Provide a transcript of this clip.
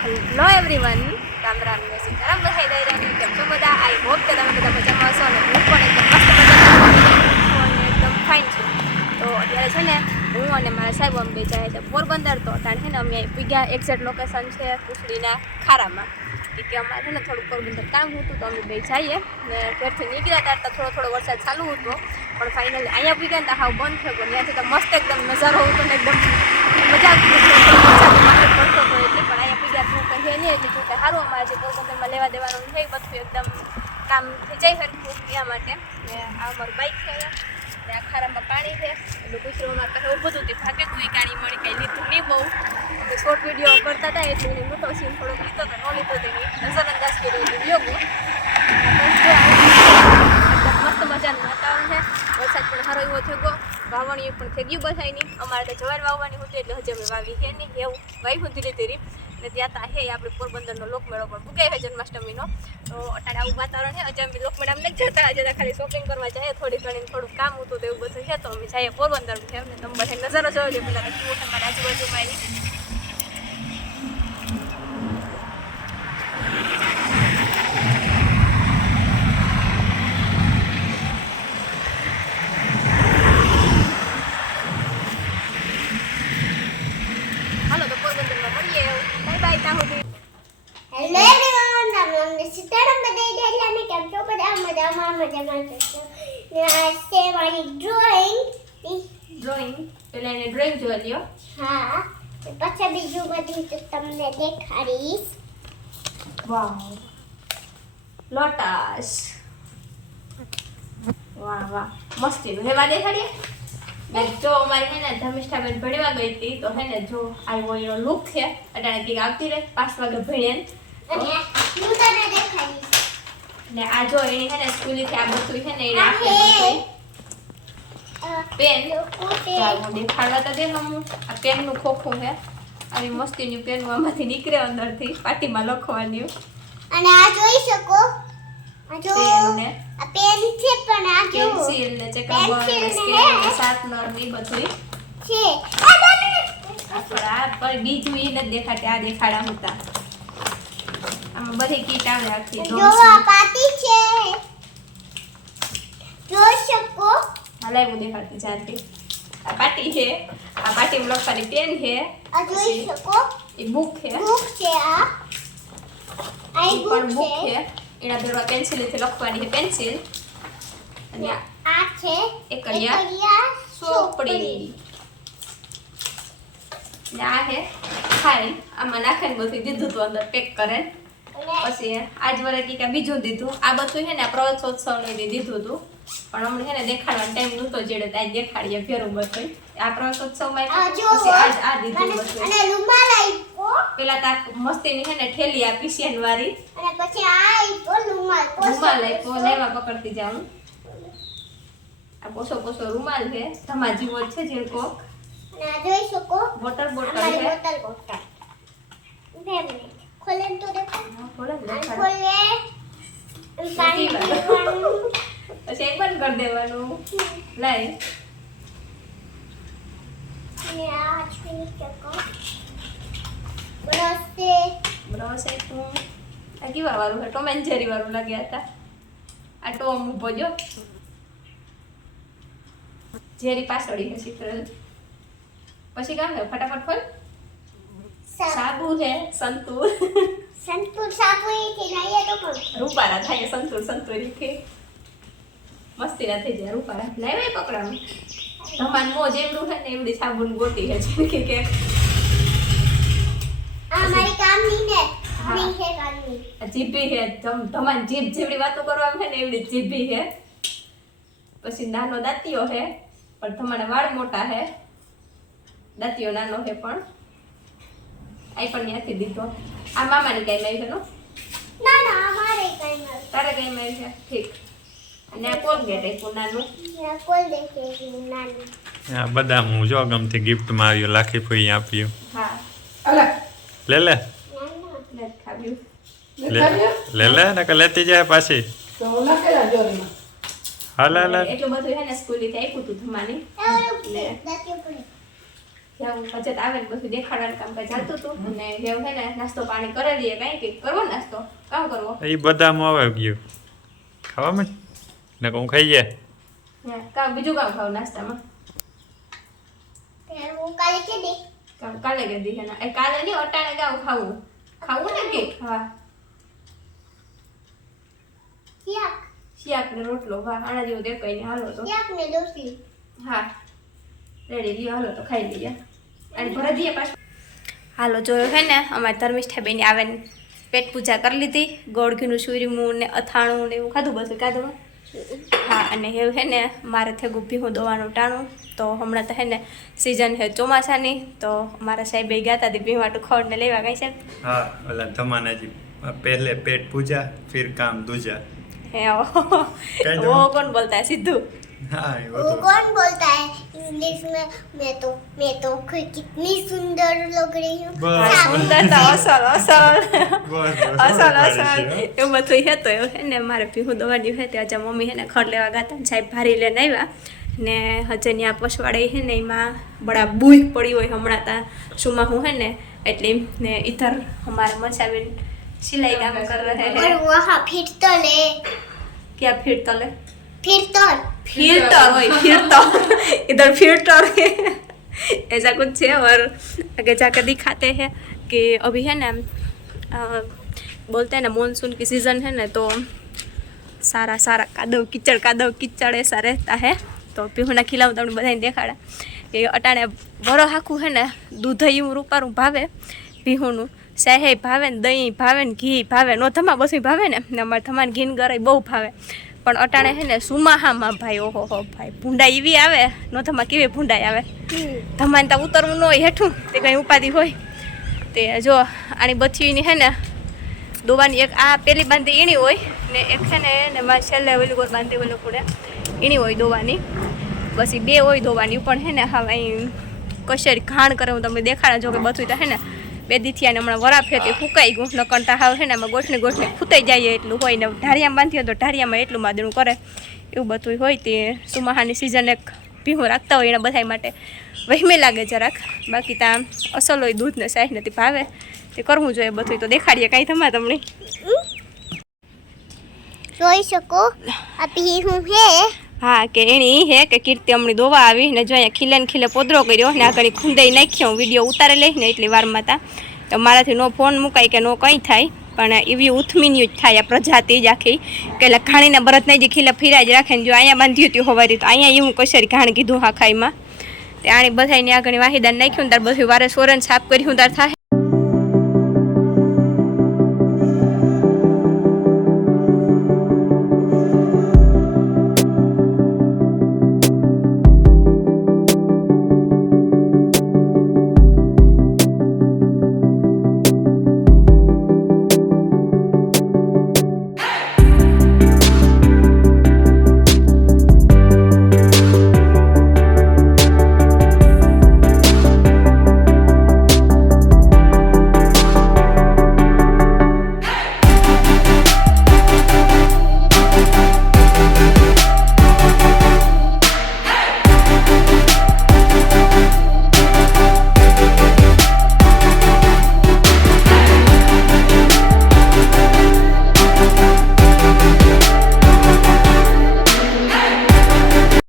Hello everyone Ram Ram જય સીતારામ બધા દૈરાની કેમ છો બધા આઈ હોપ કે તમે બધા મજામાં હશો અને હું પણ એકદમ મસ્ત મજામાં એકદમ ફાઇન છું તો અત્યારે છે ને, હું અને મારા સાહેબ અમે જાય છે પોરબંદર. તો ત્યાં છે ને, અમે પૂગ્યા એક્ઝેક્ટ લોકેશન છે કુસડીના ખારામાં. કે અમારે છે ને થોડું પોરબંદર કામ હતું, તો અમે બે જઈએ. ને ઘરથી નીકળ્યા ત્યારે તો થોડો થોડો વરસાદ ચાલુ હતો. પણ ફાઇનલી અહીંયા પૂગ્યા ને હાવ બંધ થયો પણ ત્યાંથી તો મસ્ત એકદમ નજારો હતો ને એકદમ મજા આવતી હતી હતો એટલે પણ અહીંયા પૂગ્યા તું કહે નહીં, એટલે જો કે સારું અમારે જે પોરબંદરમાં લેવા દેવાનું છે બધું એકદમ કામ થઈ જાય સરખું એના માટે. ને આ અમારું બાઇક છે ને આ ખારામાં પાણી છે. એટલે ગુજરાતમાં પાસે ઉભું હતું તે ભાગે, કોઈ કાણી મળી કાંઈ લીધું નહીં બહુ. શોર્ટ વીડિયો કરતા હતા, એટલે મોટો સીન થોડોક લીધો તો ન લીધો તેની નજરઅંદાજ કર્યો એટલે ગયો હું એકદમ મસ્ત મજાનું વાતાવરણ છે વરસાદ પણ સારો એવો થઈ ગયો વાવણીઓ પણ થઈ ગયું નહીં અમારે તો જવાર વાવવાની હતી એટલે હજી અમે વાવી છે નહીં એવું. વાવ્યું ધીરે ધીરે. ને ત્યાં તા હે આપણે પોરબંદરનો લોકમેળો પણ ભૂગાય છે જન્માષ્ટમીનો. તો અટાણે આવું વાતાવરણ છે હજી અમે લોકમેળામાં નથી જતા. હજી ખાલી શોપિંગ કરવા જઈએ. થોડી ઘણી થોડું કામ હતું તો એવું બધું છે તો અમે જઈએ પોરબંદર છે ને તમે બધા નજારો જોયો છે પેલા આજુબાજુમાં એની હાલો તો પોરબંદરમાં મળીએ બાય બાય ત્યાં સુધી હેલો એવરીવન રામ રામ ને સીતારામ બધા ડેલાને કેમ છો બધા મજામાં મજામાં જશો ને આ છે મારી ડ્રોઈંગ ડ્રોઈંગ પેલા એને ડ્રોઈંગ જોઈ લ્યો હા પછી બીજું બધું તો તમને દેખાડીશ. વાહ. લોટસ. વાહ વાહ. મસ્તીનું હેવા દેખાડીએ? બેન જો અમારી હે ને ધમિષ્ઠા બેન ભણવા ગઈ હતી તો હે ને જો આવ્યો એનો લુક છે. અટાણે કંઈક આવતી રહે પાંચ વાગે ભણીએ ને આ જો એની હે ને સ્કૂલેથી આ બધું છે ને એને આ આપે હે. બધું. અ, પેન. દેખાડવા તો દે હમું આ પેનનું ખોખું છે આવી મસ્તીની પેન આમાંથી નીકળે અંદરથી પાટીમાં લખવાની. અને આ જોઈ શકો? આ જો આ પેન છે પણ આ જો. પેન્સિલ ને ને પેન્સિલ ને ને. શાર્પનર ને બધું છે આ બે મિનિટ. આ પણ આ પણ બીજું ઈ નથી દેખાતી આ દેખાડા હતા. આમાં બધી કીટ આવે આખી જો આ પાટી છે. જોઈ શકો? હાલે એવું દેખાડતી જાતી. આ પાટી છે. આ પાટીમાં લખવાની પેન છે. આ જોઈ શકો? એ બુક છે. બુક છે આ. બુક એના ભેગા પેન્સિલથી લખવાની છે પેન્સિલ અને આ છે એકડિયા ચોપડી ને આ છે ફાઇલ આમાં નાખીને બધું દીધું હતું અંદર પેક કરે. પછી આજ વરે કે બીજું દીધું. આ બધું છે ને આ પ્રવેશોત્સવ ને દીધું હતું પણ અમને છે ને દેખાડવાનો ટાઈમ નહોતો જેડે ત્યાં દેખાડીએ ફેરું બધું આ પ્રવેશોત્સવમાં આ જો આજ આ દીધું બધું અને રૂમાલ આપ્યો પેલા તાક મસ્તીની છે ને ઠેલી આપી શેન વાળી અને પછી આ આપ્યો રૂમાલ રૂમાલ આપ્યો લેવા પકડતી જાઉં. આ પોસો પોસો રૂમાલ છે ધમા જીવો છે જે કોક. ના જોઈ શકો? વોટર બોટલ છે. Bottle bottle. ખોલે તો દેખો ખોલે ખોલે પીવાનું. પછી એક બંધ કરી દેવાનું. લાઈ બ્રશ છે આ કેવા વાળું છે? ટોમ એન્ડ જેરી વાળું લાગ્યા હતા. આ ટોમ ઊભો જો. જેરી પાછળી છે ચિત્ર પછી કામ ને ફટાફટ ખોલ. સાબુ હે સંતુર. સંતુર સાબુ થી તો રૂપારા થાય સંતુર સંતુરથી મસ્તી ના થઈ જાય રૂપારા લાવે પકડાનું તમારું મોજ એવડું છે ને એવડી સાબુન ગોતી છે જેમ કે કે. આ મારી કામની ને હા. નહીં છે કામની. આ જીભી છે તમ તમારી જીભ જેવડી વાતો કરવા છે ને એવડી જીભી છે પછી નાનો દાંતિયો છે પણ તમારા વાળ મોટા છે દાંતિયો નાનો છે પણ. આઈ પણ ત્યાંથી દીધો. આ મામાની કઈ આવી છે નો? ના ના અમારે કઈ નથી તારે કઈ આવી છે? ઠીક. બદામ હું જો ગમતી ગિફ્ટમાં આવ્યું લાખી ફોઈ આપ્યું. લે લે. લે લે લે ને કે લેતી જાય પાછી. એટલું બધું છે ને આપ્યું ધમાની બચત આવે ને બધું દેખાડવાનું કામ કાંઈ ચાલતું હતું. અને જેવું છે ને નાસ્તો પાણી કરી કઈ કાંઈ કરવો નાસ્તો? કામ કરવો? એ બધામાં આવે ગયું. ખાવામાં? ને હું ખાઈ જાય? કામ બીજું કામ ખાવ નાસ્તામાં? હું કાલે કીધી કામ કાલે કીધી છે ને? એ કાલે નહીં અટાણે કામ ખાવું. ખાવું ને કે હા. શિયાક. ને રોટલો. હા આના જેવું કઈ હાલો તો. શાક ને દોસી હા. રેડી લ્યો હાલો તો ખાઈ લઈએ. અને ભરા દઈએ પાછું. હાલો જોયો હે ને? અમારે ધર્મિષ્ઠા બેન આવે ને પેટ પૂજા કરી લીધી. ગોળ ઘીનું સૂર્યમું ને અથાણું ને એવું ખાધું બધું ખાધું હા અને એવું હે ને મારે થેગું ભીહું દોવાનું ટાણું. તો હમણાં તો હે ને સિઝન હે ચોમાસાની તો મારા સાહેબે ગયા હતા ભીહ માટે ખોડ ને લેવા ગઈ છે. હા ઓલા ધમાનાજી પહેલે પેટ પૂજા ફિર કામ દૂજા હે ઓ કોણ બોલતા સીધું. वो બધું कौन बोलता है इंग्लिश में मैं तो मैं तो खुद कितनी सुंदर लग रही हूँ બસ. હા, સુંદર તો અસલ અસલ બસ, બસ, અસલ બસ, અસલ બસ. એવું બધું હે તો એવું હે ને મારે પીવું દવાની હે તે આજે મમ્મી હે ને ખડ લેવા ગયા હતા ને સાહેબ ભારી લઈને આવ્યા ને હજે ત્યાં પછવાડે હે ને એમાં બડા બુઈ પડી હોય હમણાં તા સુમાં હું હે ને એટલે ને ઇધર અમારે મસાબેન સિલાઈ કામ કર રહે હે और वहाँ फिर तो ले क्या फिर तले फिर तो फिल्टर वही फिल्टर इधर फिल्टर है ऐसा कुछ है और आगे जाकर दिखाते हैं कि अभी है ना अ, बोलते हैं ना मानसून की सीज़न है ना तो सारा सारा कादव कीचड़ कादव कीचड़ ऐसा रहता है તો પીહુના ખીલાવું તમને બધાને દેખાડા કે અટાણે વરો આખું હે ને દૂધયું રૂપારું ભાવે પીહુનું સાહે ભાવે ને દહીં ભાવે ને ઘી ભાવે નો ધમા બસી ભાવે ને ને અમારે ધમાને ઘીન ગરાય બહુ ભાવે પણ અટાણે હે ને સુમાહામાં ભાઈ, ઓહો હો ભાઈ ભૂંડા એવી આવે, નો ધમા કેવી ભૂંડાઈ આવે? તમારે ત્યાં ઉતરવું ન હોય હેઠું, તે કંઈ ઉપાધિ હોય. તે જો, આની બથીની હે ને, દોવાની એક આ પેલી બાંધી ઈણી હોય, ને એક છે ને એને મારે છેલ્લે ઓલી કોઈ બાંધી ઓલું કુડે, ઈણી હોય દોવાની. બસ એ બે હોય દોવાની, પણ હે ને હવે અહીં કશેરી ઘાણ કરે, હું તમને દેખાડા જો કે બધું તો હે ને બે દીથી હમણાં વરાફે તે ફૂંકાઈ ગયું. નકરતા હાવ છે ને આમાં ગોઠને ગોઠને ફૂતાઈ જાય એટલું હોય ને ઢારિયામાં બાંધીએ તો ઢારિયામાં એટલું માદણું કરે. એવું બધું હોય તે સુમાહાની સિઝન એક ભીહું રાખતા હોય એના બધા માટે. વહેમે લાગે જરાક. બાકી ત્યાં અસલ હોય દૂધ ને સાહેબ નથી ભાવે. તે કરવું જોઈએ બધું તો દેખાડીએ કાંઈ થમા તમને. જોઈ શકો. અભી હું હે. હા, કે એની હે કે કીર્તિ હમણી દોવા આવી ને જો અહીંયા ખીલે ને ખીલે પોદરો કર્યો ને આગળ ખૂંદાઈ નાખ્યો. વીડિયો ઉતારે લઈ ને એટલી વારમાં હતા તો મારાથી નો ફોન મુકાય કે નો કંઈ થાય, પણ એવી ઉથમીની જ થાય આ પ્રજાતિ જ આખી. કે એટલે ઘાણીના બરત નહીં જે ખીલે ફિરાય જ રાખે ને જો અહીંયા બાંધ્યું હતું હોવારી તો અહીંયા એવું કશેરી ઘાણ કીધું હા ખાઈમાં. તે આણી બધાની આગળ વાહિદાન નાખ્યું ને તાર બધું વારે સોરન સાફ કર્યું તાર થાય.